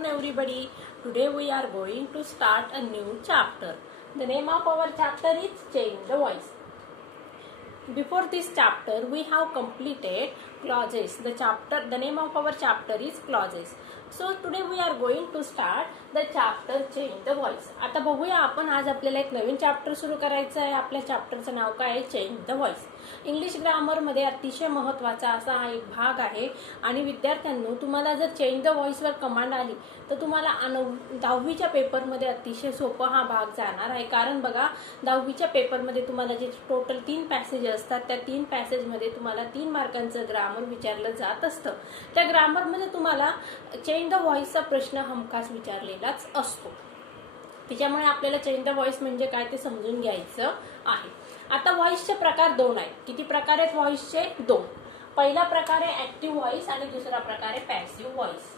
afternoon everybody. Today we are going to start a new chapter. The name of our chapter is Change the Voice. Before this chapter we have completed clauses. The name of our chapter is clauses. So today we are going to start the chapter Change the Voice. आता बघूया आपण आज आपल्याला एक नवीन chapter सुरू करायचं आहे. आपल्या चॅप्टरचं नाव काय आहे? Change the voice. English grammar मध्ये अतिशय महत्त्वाचा असा हा एक भाग आहे आणि विद्यार्थ्यांनो तुम्हाला जर चेंज द व्हॉइस वर कमांड आली तर तुम्हाला 10वीच्या पेपर मध्ये अतिशय सोपा हा भाग जाणार आहे. कारण बघा 10वीच्या पेपर मध्ये तुम्हाला जे टोटल 3 पॅसेज असतात त्या 3 पॅसेज मध्ये तुम्हाला 3 मार्कांचं ग्रामर विचारलं जात असतं. त्या ग्रामर मध्ये तुम्हाला चेंज द व्हॉइसचा प्रश्न हमखास विचारलेलाच असतो. त्याच्यामुळे आपल्याला चेंज द व्हॉइस म्हणजे काय ते समजून घ्यायचं आहे. आता व्हॉइसचे प्रकार 2 आहेत. किती प्रकार आहेत व्हॉइसचे? 2. पहिला प्रकार आहे ऍक्टिव्ह व्हॉइस आणि दुसरा प्रकार आहे पॅसिव्ह व्हॉइस.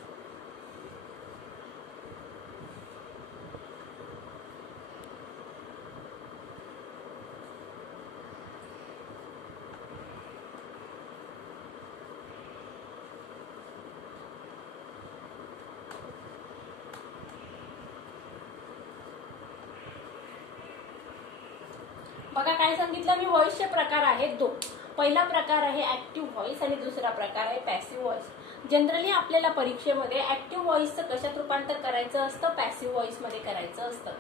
बघा काय सांगितलं मी, व्हॉइसचे प्रकार आहेत 2. पहिला प्रकार आहे ऍक्टिव्ह व्हॉइस आणि दुसरा प्रकार आहे पॅसिव्ह व्हॉइस. जनरली आपल्याला परीक्षेमध्ये ऍक्टिव्ह व्हॉइसचं कशात रूपांतर करायचं असतं? पॅसिव्ह व्हॉइस मध्ये करायचं असतं.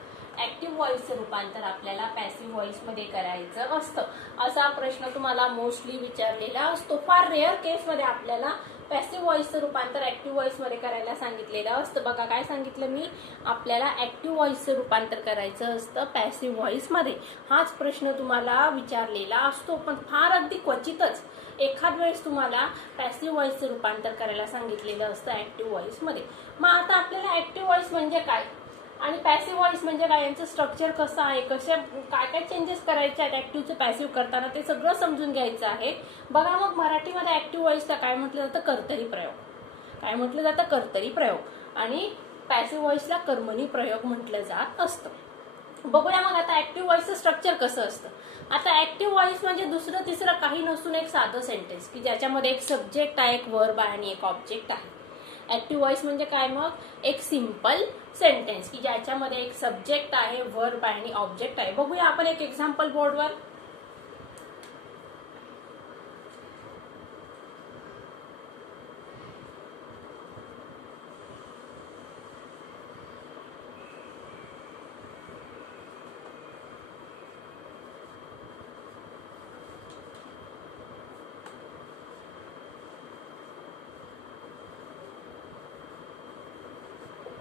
ऍक्टिव्ह व्हॉइसचं रूपांतर आपल्याला पॅसिव्ह व्हॉइस मध्ये करायचं असतं. असा प्रश्न तुम्हाला मोस्टली विचारलेला असतो. फार रेअर केस मध्ये आपल्याला पॅसिव्ह व्हॉइसचं रूपांतर ऍक्टिव्ह व्हॉइस मध्ये करायला सांगितलेलं असतं. बघा काय सांगितलं मी, आपल्याला ऍक्टिव्ह व्हॉइसचं रूपांतर करायचं असतं पॅसिव्ह व्हॉइस मध्ये. हाच प्रश्न तुम्हाला विचारलेला असतो. पण फार अगदी क्वचितच एखाद वेळेस तुम्हाला पॅसिव्ह व्हॉइसचं रूपांतर करायला सांगितलेलं असतं ऍक्टिव्ह व्हॉइस मध्ये. मग आता आपल्याला ऍक्टिव्ह व्हॉइस म्हणजे काय आणि पॅसिव्ह व्हॉइस म्हणजे काय, यांचं स्ट्रक्चर कसं आहे, काय काय चेंजेस करायचे आहेत ऍक्टिव्हचं पॅसिव्ह करताना ते सगळं समजून घ्यायचं आहे. बघा मग मराठीमध्ये ऍक्टिव्ह व्हॉइसला काय म्हटलं जातं? कर्तरी प्रयोग. काय म्हटलं जातं? कर्तरी प्रयोग. आणि पॅसिव्ह व्हॉइसला कर्मणी प्रयोग म्हटलं जात असतं. बघूया मग आता ऍक्टिव्ह व्हॉइसचं स्ट्रक्चर कसं असतं. आता ऍक्टिव्ह व्हॉइस म्हणजे दुसरं तिसरं काही नसून एक साधं सेंटेन्स की ज्याच्यामध्ये एक सब्जेक्ट आहे, एक वर्ब आहे आणि एक ऑब्जेक्ट आहे. ऍक्टिव्ह व्हॉइस म्हणजे काय? मग एक सिंपल सेंटेन्स की ज्याच्यामध्ये एक सब्जेक्ट आहे, वर्ब आहे आणि ऑब्जेक्ट आहे. बघूया आपण एक एक्झाम्पल बोर्डवर.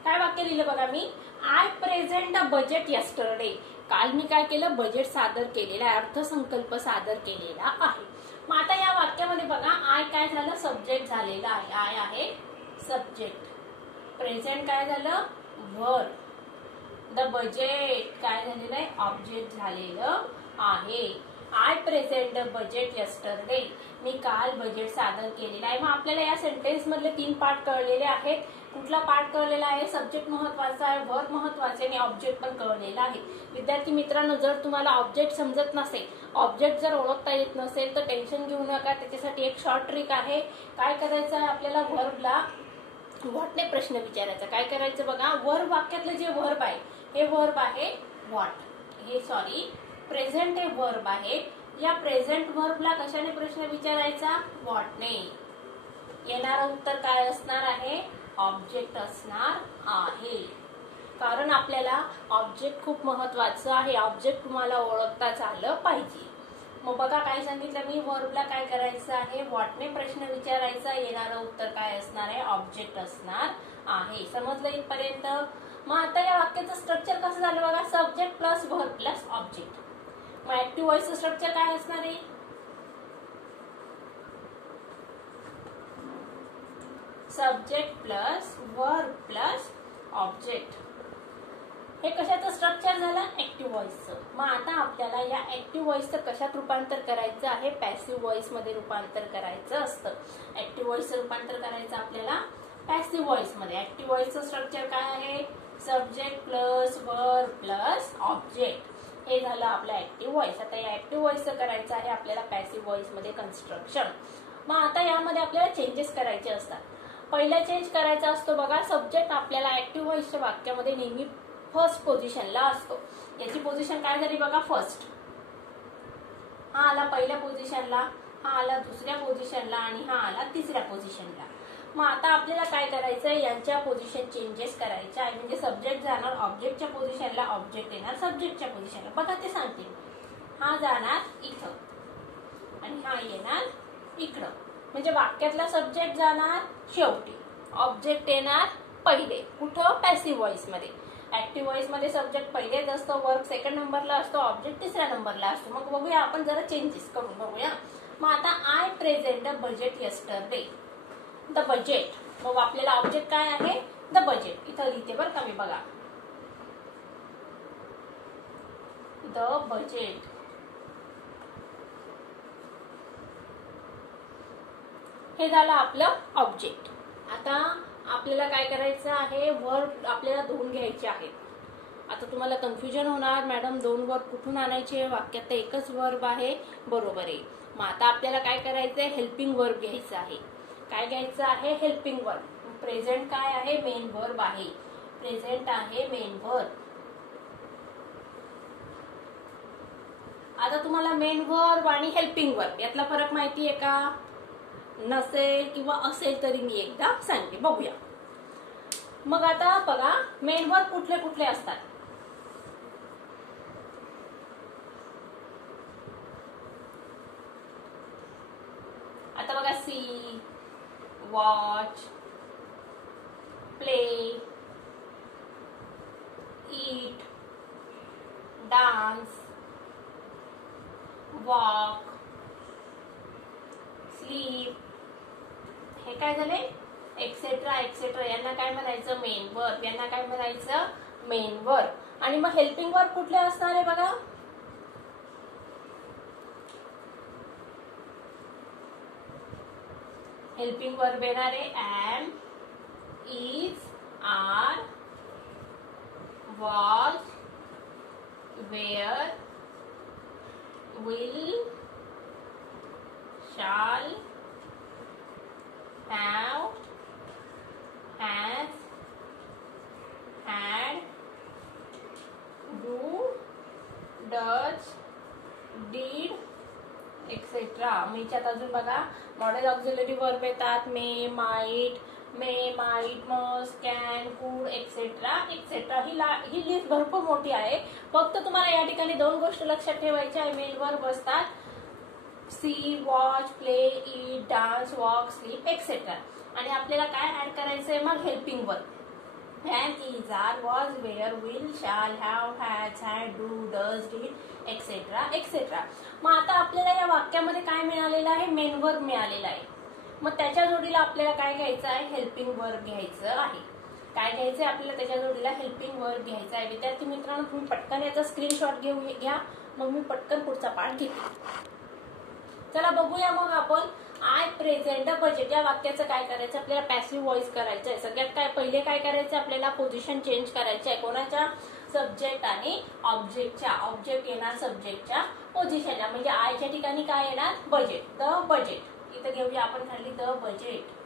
काय वाक्य लिहिलं बघा मी, I present a budget yesterday. काल मी काय केलं? बजेट सादर केलेला आहे, अर्थसंकल्प सादर केलेला आहे. मग आता या वाक्यामध्ये बघा आय काय झालं? सब्जेक्ट झालेला आहे. आय आहे सब्जेक्ट. प्रेझेंट काय झालं? वर्ब. द बजेट काय झालेलं आहे? ऑब्जेक्ट झालेलं आहे. I present the budget yesterday. मी काल बजेट सादर केलेलं आहे. मग आपल्याला या सेंटेन्स मधले 3 पार्ट कळलेले आहेत. कुठला पार्ट कळलेला आहे? सब्जेक्ट महत्वाचा आहे, वर्ब महत्वाचे आणि ऑब्जेक्ट पण कळलेला आहे. विद्यार्थी मित्रांनो, जर तुम्हाला ऑब्जेक्ट समजत नसेल, ऑब्जेक्ट जर ओळखता येत नसेल तर टेन्शन घेऊ नका. त्याच्यासाठी एक शॉर्ट ट्रिक आहे. काय करायचं आहे आपल्याला? वर्बला व्हॉटने प्रश्न विचारायचा. काय करायचं बघा, वर्ब वाक्यातलं जे वर्ब आहे हे वर्ब आहे व्हॉट. प्रेझेंट हे वर्ब आहे. या प्रेझेंट वर्बला कशाने प्रश्न विचारायचा? व्हॉटने. येणारं उत्तर काय असणार आहे? ऑब्जेक्ट असणार आहे. कारण आपल्याला ऑब्जेक्ट खूप महत्वाचं आहे. ऑब्जेक्ट तुम्हाला ओळखताच आलं पाहिजे. मग बघा काय सांगितलं मी, वर्बला काय करायचं आहे? व्हॉटने प्रश्न विचारायचा. येणारं उत्तर काय असणार आहे? ऑब्जेक्ट असणार आहे. समजलं इथपर्यंत? मग आता या वाक्याचं स्ट्रक्चर कसं झालं बघा, subject plus verb plus object. मग ऍक्टिव्ह व्हॉइसचं स्ट्रक्चर काय असणार आहे? Subject plus verb plus object. हे कशाचं स्ट्रक्चर झालं? ऍक्टिव्ह व्हॉइसचं. मग आता आपल्याला या ऍक्टिव्ह व्हॉइसचं कशात रूपांतर करायचं आहे? पॅसिव्ह व्हॉइस मध्ये रूपांतर करायचं असतं. ऍक्टिव्ह व्हॉइसचं रूपांतर करायचं आपल्याला पॅसिव्ह व्हॉइस मध्ये. ऍक्टिव्ह व्हॉइसचं स्ट्रक्चर काय आहे? Subject plus verb plus object. हे झालं आपलं ऍक्टिव्ह व्हॉइस. आता या ऍक्टिव्ह व्हॉइसचं करायचं आहे आपल्याला पॅसिव्ह व्हॉइस मध्ये कन्स्ट्रक्शन. मग आता यामध्ये आपल्याला चेंजेस करायचे असतात. पहिला चेंज करायचा असतो बघा, सब्जेक्ट आपल्याला ऍक्टिव्ह व्हॉइसच्या वाक्यामध्ये नेहमी फर्स्ट पोझिशनला असतो. याची पोझिशन काय झाली बघा, फर्स्ट. हा आला पहिल्या पोझिशनला, हा आला दुसऱ्या पोझिशनला आणि हा आला तिसऱ्या पोझिशनला. मग आता आपल्याला काय करायचंय, यांच्या पोझिशन चेंजेस करायच्या आहे. म्हणजे सब्जेक्ट जाणार ऑब्जेक्टच्या पोझिशनला, ऑब्जेक्ट येणार सब्जेक्टच्या पोझिशनला. बघा ते सांगते, हा जाणार इथं आणि हा येणार इकडं. म्हणजे वाक्यातला सब्जेक्ट जाणार शेवटी, ऑब्जेक्ट येणार पहिले. कुठं, पॅसिव्ह व्हॉइस मध्ये. ऍक्टिव्ह व्हॉइस मध्ये सब्जेक्ट पहिलेच असतो, वर्ब सेकंड नंबरला असतो, ऑब्जेक्ट तिसऱ्या नंबरला असतो. मग बघूया आपण जरा चेंजेस करून बघूया. मग आता I present the budget yesterday. The budget, मग आपल्याला ऑब्जेक्ट काय आहे, द बजेट. इथं लिहिते बरं का मी, बघा द बजेट. हे झालं आपलं ऑब्जेक्ट. आता आपल्याला काय करायचं आहे, वर्ब आपल्याला दोन घ्यायचे आहेत. आता तुम्हाला कन्फ्युजन होणार, मॅडम दोन वर्ब कुठून आणायचे, वाक्यात तर एकच वर्ब आहे. बरोबर आहे. मग आता आपल्याला काय करायचंय, हेल्पिंग वर्ब घ्यायचं आहे. काय घ्यायचं आहे, हेल्पिंग वर्ब. प्रेझेंट काय आहे, मेन वर्ब आहे. प्रेझेंट आहे मेन वर्ब. आता तुम्हाला मेन वर्ब आणि हेल्पिंग वर्ब यातला फरक माहिती आहे का, नसेल किंवा असेल तरी मी एकदा सांगते, बघूया. मग आता बघा, मेन वर्ब कुठले कुठले असतात. आता बघा, C, watch, play, eat, dance, walk, sleep. हे काय झाले, एक्सेट्रा एक्सेट्रा. यांना काय म्हणायचं, मेन वर्ब. यांना काय म्हणायचं, मेन वर्ब. आणि मग हेल्पिंग वर्ब कुठले असणार आहे बघा, हेल्पिंग वर्ब येणार आहे am, is, are, was, were, will, shall, have, has, had, do, does, did, etcetera. मीच्यात अजून बघा मॉडेल ऑक्झिलरी वर्ब येतात, may, might, must, can, could, etcetera etcetera. ही लिस्ट भरपूर मोठी आहे. फक्त तुम्हाला या ठिकाणी दोन गोष्टी लक्षात ठेवायच्या आहे. मेन वर्ब असतात see, watch, play, eat, dance, walk, sleep, etcetera. आणि आपल्याला काय ऍड करायचंय मग, helping verb. Am, is, are, was, were, will, shall, have, has, had, do, does, did, etcetera etcetera. मग आता आपल्याला या वाक्यामध्ये काय मिळालेलं आहे, मेन वर्ब मिळालेला आहे. मग त्याच्या जोडीला आपल्याला काय घ्यायचं आहे, हेल्पिंग वर्ब घ्यायचं आहे. काय घ्यायचंय आपल्याला, त्याच्या जोडीला हेल्पिंग वर्ब घ्यायचं आहे. विद्यार्थी मित्रांनो, तुम्ही पटकन याचा स्क्रीनशॉट घ्या, मग मी पटकन पुढचा पाठ घेते. चला बघूया मग आपण आय प्रेझेंट द बजेट या वाक्याचं काय करायचं, आपल्याला पॅसिव्ह व्हॉइस करायचं आहे. सगळ्यात काय पहिले काय करायचं, आपल्याला पोझिशन चेंज करायची आहे. कोणाच्या, सब्जेक्ट आणि ऑब्जेक्टच्या. ऑब्जेक्ट येणार सब्जेक्टच्या पोझिशनला. म्हणजे आयच्या ठिकाणी काय येणार, बजेट. The budget. इथं घेऊया आपण खाली द बजेट.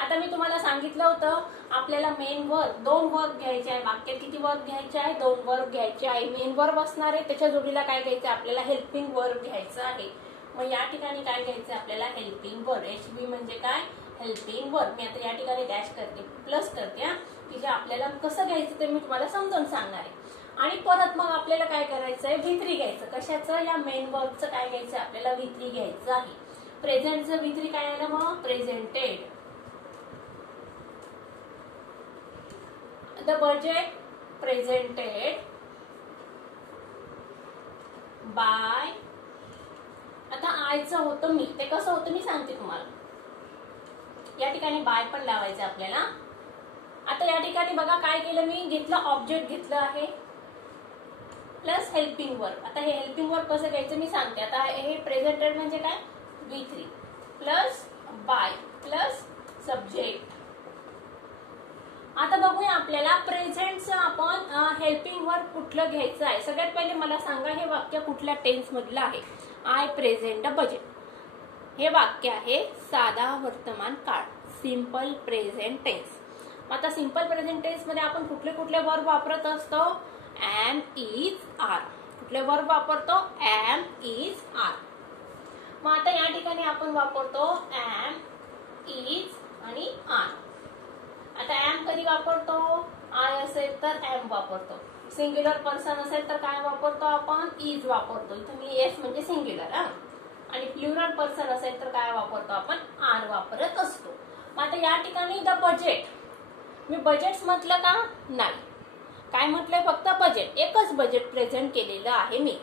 आता मी तुम्हाला सांगितलं होतं आपल्याला मेन वर्ब, दोन वर्ब घ्यायचे आहे. वाक्यात किती वर्ब घ्यायचे आहे, दोन वर्ब घ्यायचे आहे. मेन वर्ब असणार आहे, त्याच्या जोडीला काय घ्यायचं, आपल्याला हेल्पिंग वर्ब घ्यायचं आहे. मग या ठिकाणी काय घ्यायचं, आपल्याला हेल्पिंग वर्ब. HB म्हणजे काय, हेल्पिंग वर्ब. मी आता या ठिकाणी डॅश करते, प्लस करते, की जे आपल्याला कसं घ्यायचं ते मी तुम्हाला समजावून सांगणार आहे. आणि परत मग आपल्याला काय करायचंय, V3 घ्यायचं. कशाचं, या मेन वर्बचं काय घ्यायचं, आपल्याला V3 घ्यायचं आहे. प्रेझेंटचं V3 काय आलं मग, presented. The budget presented by. आता आयचं होतं मी, ते कसं होतं मी सांगते तुम्हाला. या ठिकाणी बाय पण लावायचं आपल्याला. आता या ठिकाणी बघा काय केलं मी, घेतलं ऑब्जेक्ट घेतलं आहे प्लस हेल्पिंग वर्ब. आता हे हेल्पिंग वर्ब कसं घ्यायचं मी सांगते. आता हे प्रेझेंटेड म्हणजे काय, V3 plus by plus subject. आता बघूया आपल्याला प्रेझेंटचं आपण हेल्पिंग वर्ब कुठलं घ्यायचं आहे. सगळ्यात पहिले मला सांगा हे वाक्य कुठल्या टेन्स मधलं आहे. I present the budget. हे वाक्य आहे साधा वर्तमान काळ, सिंपल प्रेझेंट टेन्स. आता सिंपल प्रेझेंट टेन्स मध्ये आपण कुठले कुठले वर्ब वापरत असतो? Am, is, are. कुठले वर्ब वापरतो? Am, is, are. मग आता या ठिकाणी आपण वापरतो एम, इज आणि आर. आता एम कधी वापरतो? आय असेल तर एम वापरतो. सिंग्युलर पर्सन असेल तर काय वापरतो आपण? इज वापरतो. इथे मी एस म्हणजे सिंग्युलर. आणि प्लुरल पर्सन असेल तर काय वापरतो आपण? आर वापरत असतो. मग आता या ठिकाणी द बजेट, मी बजेट म्हटलं का? नाही. काय म्हटलंय? फक्त बजेट. एकच बजेट प्रेझेंट केलेलं आहे मी.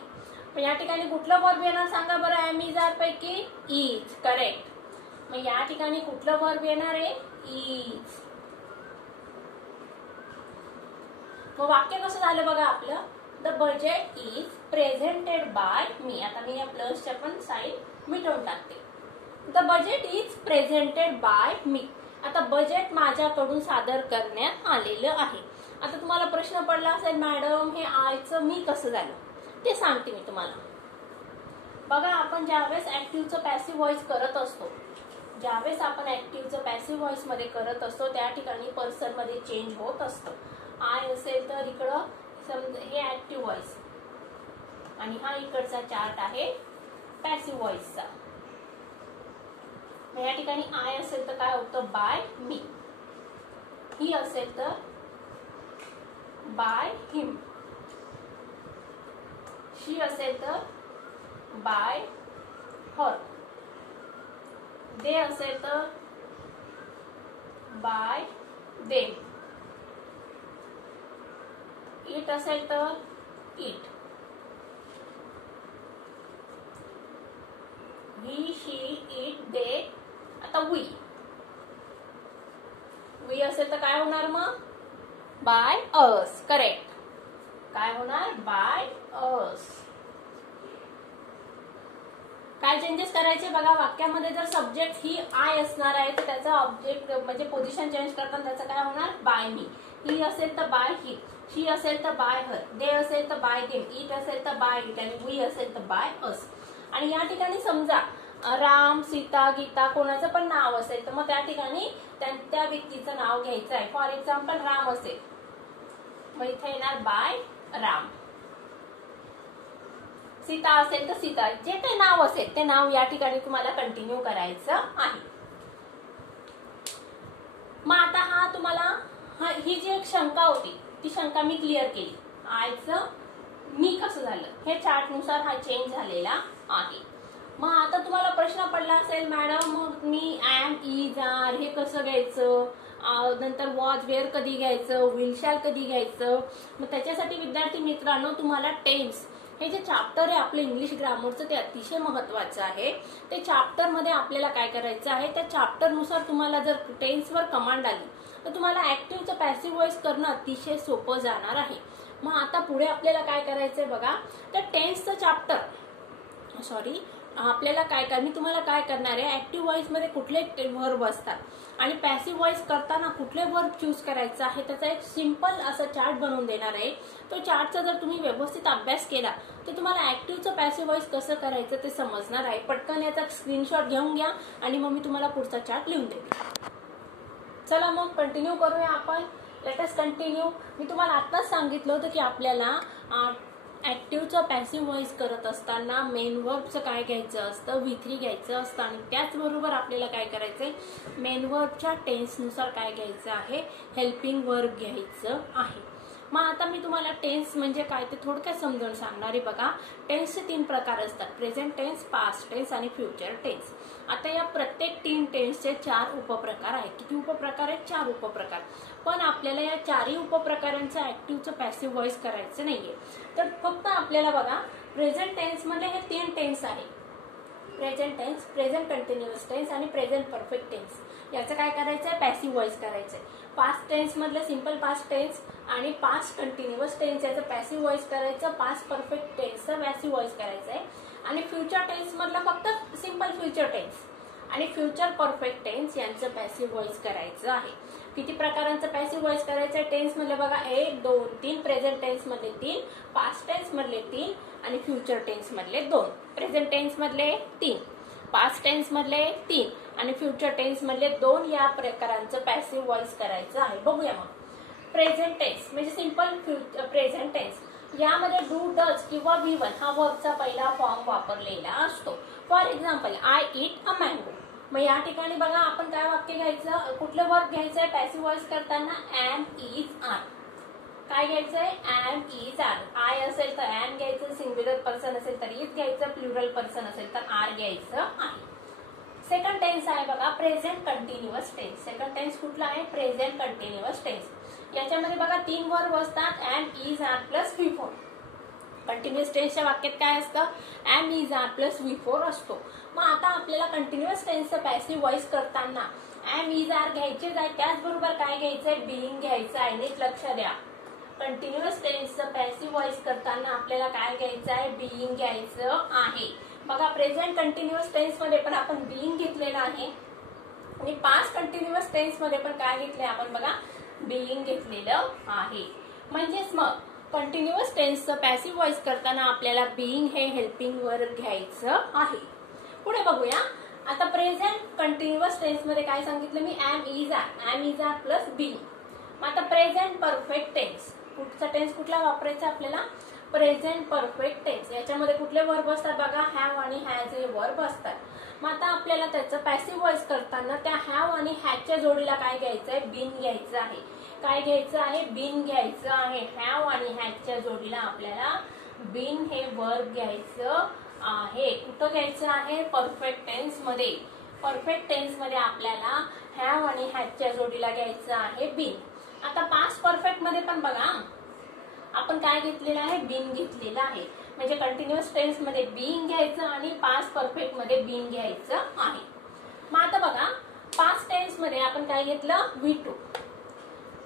या ठिकाणी कुठलं वर्ब येणार सांगा बरं? एम, इज, आर पैकी इज. करेक्ट. मग या ठिकाणी कुठलं वर्ब येणार आहे? इज. मग वाक्य कसं झालं बघा आपलं? The budget is presented by मी. आता मी या प्लसच्या पण साईड मिटवून टाकते. The budget is presented by मी. आता बजेट माझ्याकडून सादर करण्यात आलेलं आहे. आता तुम्हाला प्रश्न पडला असेल, मॅडम हे आयचं मी कसं झालं? ते सांगते मी तुम्हाला. बघा, आपण ज्यावेळेस ऍक्टिव्हचं पॅसिव्ह व्हॉइस करत असतो, ज्यावेळेस आपण ऍक्टिव्हचं पॅसिव्ह व्हॉइस मध्ये करत असतो त्या ठिकाणी पर्सन मध्ये चेंज होत असतं. आय असेल तर इकडं हे ऍक्टिव्ह व्हॉइस आणि हा इकडचा चार्ट आहे पॅसिव्ह व्हॉइसचा. या ठिकाणी आय असेल तर काय होतं? बाय मी. ही असेल तर बाय हिम. शी असेल तर बाय हर. दे असेल तर बाय देम. इट असेल तर इट. ही, शी, इट, दे. आता वी. वी असेल तर काय होणार मग? By us. करेक्ट. काय होणार? By us. काय चेंजेस करायचे बघा वाक्यामध्ये? जर सब्जेक्ट ही आय असणार आहे तर त्याचा ऑब्जेक्ट म्हणजे पोझिशन चेंज करताना त्याचं काय होणार? बाय मी. ही असेल तर बाय ही. शी असेल तर बाय हर. दे असेल तर बाय देम. इट असेल तर बाय इट. आणि वी असेल तर बाय अस. आणि या ठिकाणी समजा राम, सीता, गीता कोणाचं पण नाव असेल तर मग त्या ठिकाणी त्या व्यक्तीचं नाव घ्यायचं आहे. फॉर एक्झाम्पल राम असेल मग इथे येणार बाय राम. सीता असेल तर सीता. जे काही नाव असेल ते नाव या ठिकाणी तुम्हाला कंटिन्यू करायचं आहे. मग आता हा तुम्हाला ही जी एक शंका होती ती शंका मी क्लिअर केली. आयचं मी कसं झालं हे चार्ट नुसार हा चेंज झालेला आहे. मग आता तुम्हाला प्रश्न पडला असेल, मॅडम मग मी एम, इज, आर हे कसं घ्यायचं? नंतर वॉज, वेअर कधी घ्यायचं? विल, शॅल कधी घ्यायचं? मग त्याच्यासाठी विद्यार्थी मित्रांनो तुम्हाला टेन्स हे जे चॅप्टर आहे आपलं इंग्लिश ग्रामरचं ते अतिशय महत्वाचं आहे. ते चॅप्टर मध्ये आपल्याला काय करायचं आहे? त्या चॅप्टर नुसार तुम्हाला जर टेन्सवर कमांड आली तर तुम्हाला ऍक्टिव्हचं पॅसिव्ह व्हॉइस करणं अतिशय सोपं जाणार आहे. मग आता पुढे आपल्याला काय करायचंय बघा? तर टेन्सचं चॅप्टर आपल्याला काय मी तुम्हाला काय करणार आहे? ऍक्टिव्ह व्हॉइस मध्ये कुठले वर्ब असतात आणि पॅसिव्ह व्हॉइस करताना कुठले वर्ब चूज करायचं आहे त्याचा एक सिंपल असा चार्ट बनवून देणार आहे. तो चार्टचा जर तुम्ही व्यवस्थित अभ्यास केला तर तुम्हाला ऍक्टिव्हचं पॅसिव्ह व्हॉइस कसं करायचं ते समजणार आहे. पटकन याचा स्क्रीनशॉट घेऊन घ्या आणि मग मी तुम्हाला पुढचा चार्ट लिहून देते. चला मग कंटिन्यू करूया आपण. Let us continue. मी तुम्हाला आताच सांगितलं होतं की आपल्याला ऍक्टिव्हचं पॅसिव्ह व्हॉइस करत असताना मेन वर्बचं काय घ्यायचं असतं? V3 घ्यायचं असतं. आणि त्याचबरोबर आपल्याला काय करायचंय? मेन वर्बच्या टेन्सनुसार काय घ्यायचं आहे? हेल्पिंग वर्ब घ्यायचं आहे. मग आता मी तुम्हाला टेन्स म्हणजे काय ते थोडक्यात समजावून सांगणार आहे. बघा, टेन्सचे 3 प्रकार असतात: प्रेझेंट टेन्स, पास्ट टेन्स आणि फ्युचर टेन्स. आता या प्रत्येक 3 टेन्सचे 4 उपप्रकार आहेत. किती उपप्रकार आहेत? 4 उपप्रकार. पण आपल्याला या 4ही उपप्रकारांचं ऍक्टिव्हचं पॅसिव्ह व्हॉइस करायचं नाहीये. तर फक्त आपल्याला बघा प्रेझेंट टेन्स मध्ये हे 3 टेन्स आहे: present tense, present continuous tense आणि प्रेझेंट परफेक्ट टेन्स. याचं काय करायचंय? पॅसिव्ह व्हॉइस करायचंय. पास्ट टेन्स मधलं सिंपल पास्ट टेन्स आणि पास्ट कंटिन्युअस टेन्स याचं पॅसिव्ह व्हॉइस करायचं. पास्ट परफेक्ट टेन्सचं पॅसिव्ह व्हॉइस करायचंय. आणि फ्युचर टेन्स मधलं फक्त सिंपल फ्युचर टेन्स आणि फ्युचर परफेक्ट टेन्स यांचं पॅसिव्ह व्हॉइस करायचं आहे. किती प्रकारांचं पॅसिव्ह व्हॉइस करायचं? टेन्स मधले बघा 1, 2, 3. प्रेझेंट टेन्स मधले 3, पास्ट टेन्स मधले 3 आणि फ्युचर टेन्स मधले 2. प्रेझेंट टेन्स मधले 3, पास्ट टेन्स मधले 3 आणि फ्युचर टेन्स मधले 2 या प्रकारांचं पॅसिव्ह व्हॉइस करायचं आहे. बघूया मग. प्रेझेंट टेन्स म्हणजे सिंपल प्रेझेंट टेन्स, यामध्ये डू, डज किंवा V1 हा वर्बचा पहिला फॉर्म वापरलेला असतो. For example, I eat a mango. मग या ठिकाणी बघा आपण काय वाक्य घ्यायचं, कुठलं वर्ब घ्यायचंय पॅसिव्ह व्हॉइस करताना, एम, इज, आर. काय घ्यायचंय, एम, इज, आर. आय असेल तर एम घ्यायचं, सिंग्युलर पर्सन असेल तर इज घ्यायचं, प्लुरल पर्सन असेल तर आर घ्यायचं आहे. सेकंड टेन्स आहे बघा present continuous tense. Second tense कुठला आहे, प्रेझेंट कंटिन्युअस टेन्स. याच्यामध्ये बघा 3 वर्ब असतात, am, is, are plus V4. Continuous टेन्सच्या वाक्यात काय असतं, M, is, are plus V4 असतो. मग आता आपल्याला कंटिन्युअस टेन्सचं पॅसिव्ह व्हॉइस करताना एम, इज, आर घ्यायचेच आहे, त्याचबरोबर काय घ्यायचंय, बिईंग घ्यायचं आहे. नीट लक्ष द्या, कंटिन्युअस टेन्सचं पॅसिव्ह व्हॉइस करताना आपल्याला काय घ्यायचं आहे, बिईंग घ्यायचं आहे. बघा प्रेझेंट कंटिन्युअस टेन्स मध्ये पण आपण बिईंग घेतलेलं आहे आणि पास्ट कंटिन्युअस टेन्स मध्ये पण काय घेतलंय आपण बघा, बिईंग घेतलेलं आहे. म्हणजेच मग कंटिन्युअस टेन्सचं पॅसिव्ह व्हॉइस करताना आपल्याला बिईंग हे हेल्पिंग वर्ब घ्यायचं आहे. पुढे बघूया. आता प्रेझेंट कंटिन्युअस टेन्स मध्ये काय सांगितलं मी, am, is, are. Am, is, are plus being. मग आता प्रेझेंट परफेक्ट टेन्स, पुढचा टेन्स कुठला वापरायचा आपल्याला, प्रेझेंट परफेक्ट टेन्स. याच्यामध्ये कुठले वर्ब असतात बघा, हॅव आणि हॅज हे वर्ब असतात. मग आता आपल्याला त्याचं पॅसिव्ह व्हॉइस करताना त्या हॅव आणि हॅजच्या जोडीला काय घ्यायचंय, बीन घ्यायचं आहे. काय घ्यायचं आहे, बीन घ्यायचं आहे. हॅव आणि हॅजच्या जोडीला आपल्याला बीन हे वर्ब घ्यायचं आहे. कुठं घ्यायचं आहे, परफेक्ट टेन्स मध्ये. परफेक्ट टेन्स मध्ये आपल्याला हॅव आणि हॅजच्या जोडीला घ्यायचं आहे बीन. आता पास्ट परफेक्ट मध्ये पण बघा आपण काय घेतलेलं आहे, बीन घेतलेलं आहे. म्हणजे कंटिन्युअस टेन्स मध्ये बीइंग घ्यायचं आणि पास्ट परफेक्ट मध्ये बीन घ्यायचं आहे. मग आता बघा पास्ट टेन्स मध्ये आपण काय घेतलं, V2.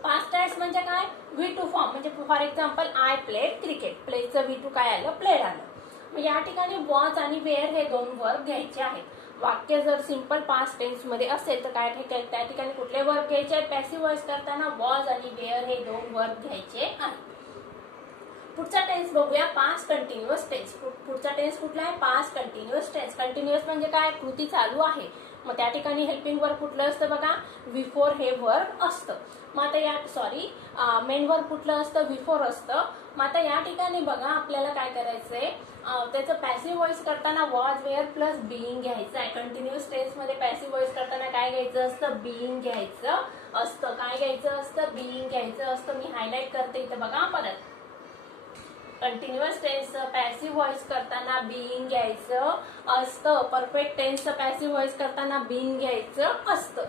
पास्ट टेन्स म्हणजे काय, V2 फॉर्म. म्हणजे for example, I played cricket. प्लेचं V2 काय आलं, प्लेड आलं. मग या ठिकाणी वॉज आणि वेअर हे 2 वर्ब घ्यायचे आहेत. वाक्य जर सिंपल पास्ट टेन्स मध्ये असेल तर काय त्या ठिकाणी कुठले वर्ब घ्यायचे आहेत, पॅसिव्ह व्हॉइस करताना वॉज आणि वेअर हे 2 वर्ब घ्यायचे आहेत. पुढचा टेन्स बघूया, पास्ट कंटिन्युअस टेन्स. पुढचा टेन्स कुठला आहे, पास्ट कंटिन्युअस टेन्स. कंटिन्युअस म्हणजे काय, कृती चालू आहे. मग त्या ठिकाणी हेल्पिंग वर्ब कुठलं असतं बघा, V4 हे वर्ब असतं. मग आता या मेन वर्ब कुठलं असतं, V4 असतं. मग आता या ठिकाणी बघा आपल्याला काय करायचंय, त्याचं पॅसिव्ह व्हॉइस करताना वॉज, वेअर प्लस बीइंग घ्यायचं आहे. कंटिन्युअस टेन्स मध्ये पॅसिव्ह व्हॉइस करताना काय घ्यायचं असतं, बीइंग घ्यायचं असतं. काय घ्यायचं असतं, बीइंग घ्यायचं असतं. मी हायलाइट करते इथं बघा परत. कंटिन्युअस टेन्सचं पॅसिव्ह व्हॉइस करताना बीइंग घ्यायचं असतं. परफेक्ट टेन्सचं पॅसिव्ह व्हॉइस करताना बीइंग घ्यायचं असतं.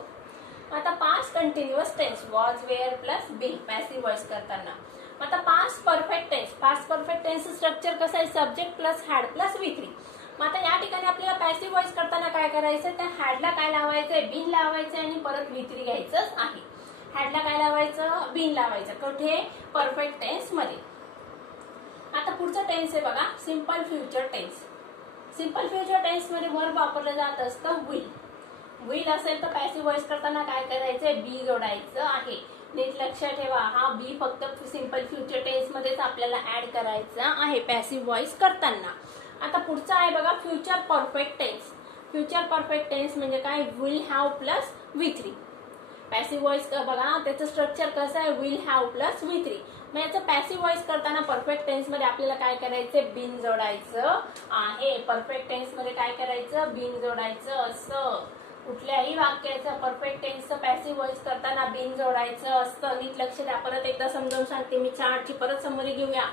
आता past continuous tense was, were plus being passive voice करताना. आता past perfect tense. Past perfect टेन्सचं स्ट्रक्चर कसं आहे, subject plus had plus V3. मग आता या ठिकाणी आपल्याला पॅसिव्ह व्हॉइस करताना काय करायचं, त्या हॅडला काय लावायचंय, बीन लावायचं आणि परत V3 घ्यायचंच आहे. हॅडला काय लावायचं, बीन लावायचं. कुठे, परफेक्ट टेन्स मध्ये. आता पुढचा टेन्स आहे बघा, simple future tense. Simple future tense मध्ये वर्ब वापरलं जात असतं विल. विल असेल तर पॅसिव्ह व्हॉइस करताना काय करायचंय, बी जोडायचं आहे. नीट लक्ष ठेवा, हा बी फक्त सिंपल फ्युचर टेन्स मध्येच आपल्याला ऍड करायचा आहे पॅसिव्ह व्हॉइस करताना. आता पुढचा आहे बघा future perfect tense. Future perfect tense म्हणजे काय, will have plus V3. Passive voice बघा त्याचं स्ट्रक्चर कसं आहे, विल हॅव प्लस V3. मग याचं पॅसिव्ह व्हॉइस करताना परफेक्ट टेन्स मध्ये आपल्याला काय करायचं, बीन जोडायचं आहे. परफेक्ट टेन्स मध्ये काय करायचं, बीन जोडायचं असं. कुठल्याही वाक्याचं परफेक्ट टेन्सचं पॅसिव्ह व्हॉइस करताना बीन जोडायचं असतं. नीट लक्ष द्या, परत एकदा समजावून सांगते मी. चार्टची परत समरी घेऊया.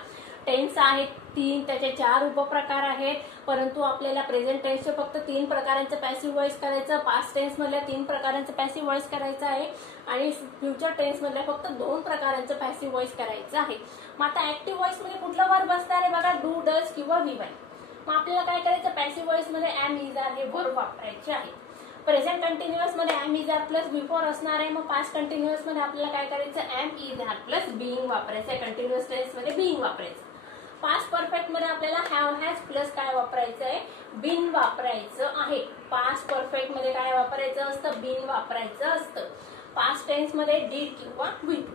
टेन्स आहेत 3, त्याचे 4 उपप्रकार आहेत. परंतु आपल्याला प्रेझेंट टेन्सचे फक्त 3 प्रकारांचं पॅसिव्ह व्हॉइस करायचं, पास्ट टेन्स मधल्या 3 प्रकारांचं पॅसिव्ह व्हॉइस करायचं आहे आणि फ्युचर टेन्स मधल्या फक्त 2 प्रकारांचं पॅसिव्ह व्हॉइस करायचं आहे. मग आता ऍक्टिव्ह व्हॉइस मध्ये कुठलं वर्ब असणार आहे बघा, डू, डज किंवा V1. मग आपल्याला काय करायचं, पॅसिव्ह व्हॉइस मध्ये एम, इज, आर हे वर्ब वापरायचे आहे. प्रेझेंट कंटिन्युअस मध्ये am, is, are plus V4 असणार आहे. मग पास्ट कंटिन्युअस मध्ये आपल्याला काय करायचं, am, is, are plus being वापरायचं आहे. कंटिन्युअस टेन्स मध्ये बीइंग वापरायचं. पास्ट परफेक्ट मध्ये आपल्याला हॅव, हॅज प्लस काय वापरायचं आहे, बीन वापरायचं आहे. पास्ट परफेक्ट मध्ये काय वापरायचं असतं, बीन वापरायचं असतं. पास्ट टेन्स मध्ये डीड किंवा V2.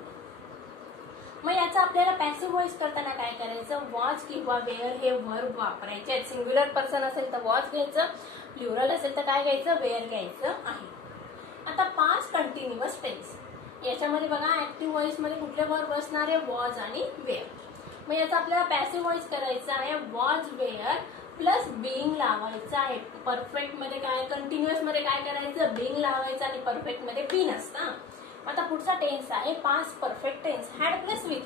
मग याचा आपल्याला पॅसिव्ह व्हॉइस करताना काय करायचं, वॉज किंवा वेअर हे वर्ब वापरायचे आहेत. सिंग्युलर पर्सन असेल तर वॉज घ्यायचं, प्लुरल असेल तर काय घ्यायचं, वेअर घ्यायचं आहे. आता पास्ट कंटिन्युअस टेन्स याच्यामध्ये बघा ऍक्टिव्ह व्हॉइस मध्ये कुठले वर्ब असणार आहे, वॉज आणि वेअर. मग याचा आपल्याला पॅसिव्ह व्हॉइस करायचा आहे, वॉज वेअर प्लस बीइंग लावायचं आहे. परफेक्ट मध्ये काय, कंटिन्युअस मध्ये काय करायचं, बीइंग लावायचं आणि परफेक्ट मध्ये बीन असतं. आता पुढचा टेन्स आहे past perfect tense, had plus with.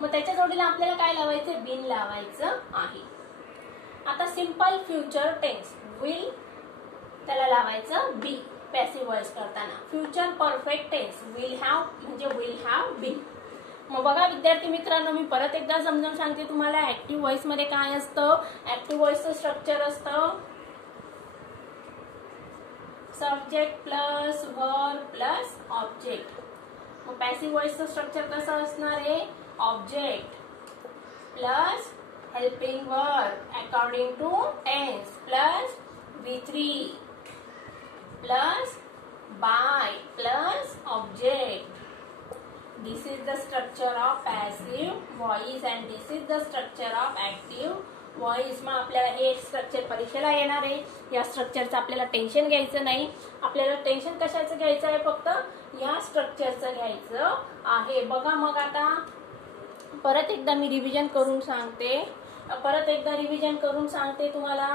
मग त्याच्या जोडीला आपल्याला काय लावायचं, बीन लावायचं आहे. आता सिंपल फ्युचर टेन्स, विल त्याला लावायचं बी पॅसिव्ह व्हॉइस करताना. Future perfect tense, will have म्हणजे विल हॅव बीन. मग बघा विद्यार्थी मित्रांनो, मी परत एकदा समजावून सांगते तुम्हाला ऍक्टिव्ह व्हॉइस मध्ये काय असतं. ऍक्टिव्ह व्हॉइसचं स्ट्रक्चर असतं subject plus verb plus object. मग पॅसिव्ह व्हॉइसचं स्ट्रक्चर कसं असणार आहे, object plus helping verb according to tense plus V3 plus by plus object. This is the structure of passive voice and this is the structure of active voice. मग आपल्याला हे structure परीक्षेला येणार आहे. या स्ट्रक्चरचं आपल्याला टेन्शन घ्यायचं नाही. आपल्याला टेन्शन कशाचं घ्यायचं आहे, फक्त या स्ट्रक्चरचं घ्यायचं आहे. बघा मग आता परत एकदा मी रिव्हिजन करून सांगते, तुम्हाला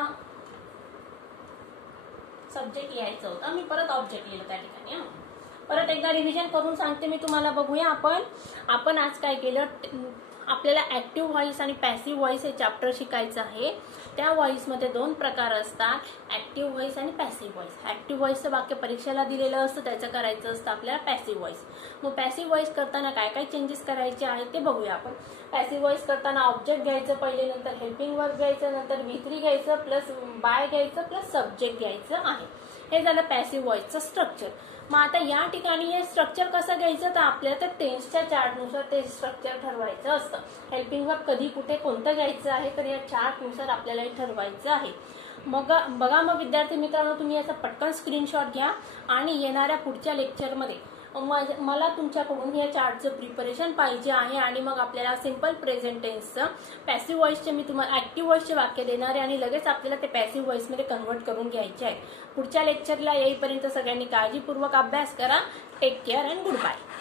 सब्जेक्ट लिहायचं होतं, मी परत ऑब्जेक्ट लिहिलं त्या ठिकाणी. परत एकदा रिव्हिजन करून सांगते मी तुम्हाला. बघूया आपण आज काय केलं. आपल्याला ऍक्टिव्ह व्हॉइस आणि पॅसिव्ह व्हॉइस हे चॅप्टर शिकायचं आहे. त्या व्हॉइसमध्ये दोन प्रकार असतात, ऍक्टिव्ह व्हॉइस आणि पॅसिव्ह व्हॉइस. ऍक्टिव्ह व्हॉइसचं वाक्य परीक्षेला दिलेलं असतं, त्याचं करायचं असतं आपल्याला पॅसिव्ह व्हॉइस. मग पॅसिव्ह व्हॉइस करताना काय काय चेंजेस करायचे आहेत ते बघूया आपण. पॅसिव्ह व्हॉइस करताना ऑब्जेक्ट घ्यायचं पहिले, नंतर हेल्पिंग वर्ब घ्यायचं, नंतर V3 घ्यायचं प्लस बाय घ्यायचं प्लस सब्जेक्ट घ्यायचं आहे. हे झालं पॅसिव्ह व्हॉइसचं स्ट्रक्चर. मग आता या ठिकाणी हे स्ट्रक्चर कसं घ्यायचं, तर आपल्याला त्या टेन्सच्या चार्टनुसार ते स्ट्रक्चर ठरवायचं असतं. हेल्पिंग वर्ब कधी कुठे कोणतं घ्यायचं आहे, तर या चार्टनुसार आपल्याला हे ठरवायचं आहे. मग बघा मग विद्यार्थी मित्रांनो, तुम्ही याचा पटकन स्क्रीनशॉट घ्या आणि येणाऱ्या पुढच्या लेक्चरमध्ये मला तुमच्याकडून या चार्टचं प्रिपरेशन पाहिजे आहे. आणि मग आपल्याला सिंपल प्रेझेंट टेन्सचं पॅसिव्ह व्हॉइसचे मी तुम्हाला ऍक्टिव्ह व्हॉइसचे वाक्य देणार आहे आणि लगेच आपल्याला ते पॅसिव्ह व्हॉइसमध्ये कन्व्हर्ट करून घ्यायचे आहे. पुढच्या लेक्चरला येईपर्यंत सगळ्यांनी काळजीपूर्वक अभ्यास करा. Take care and good bye.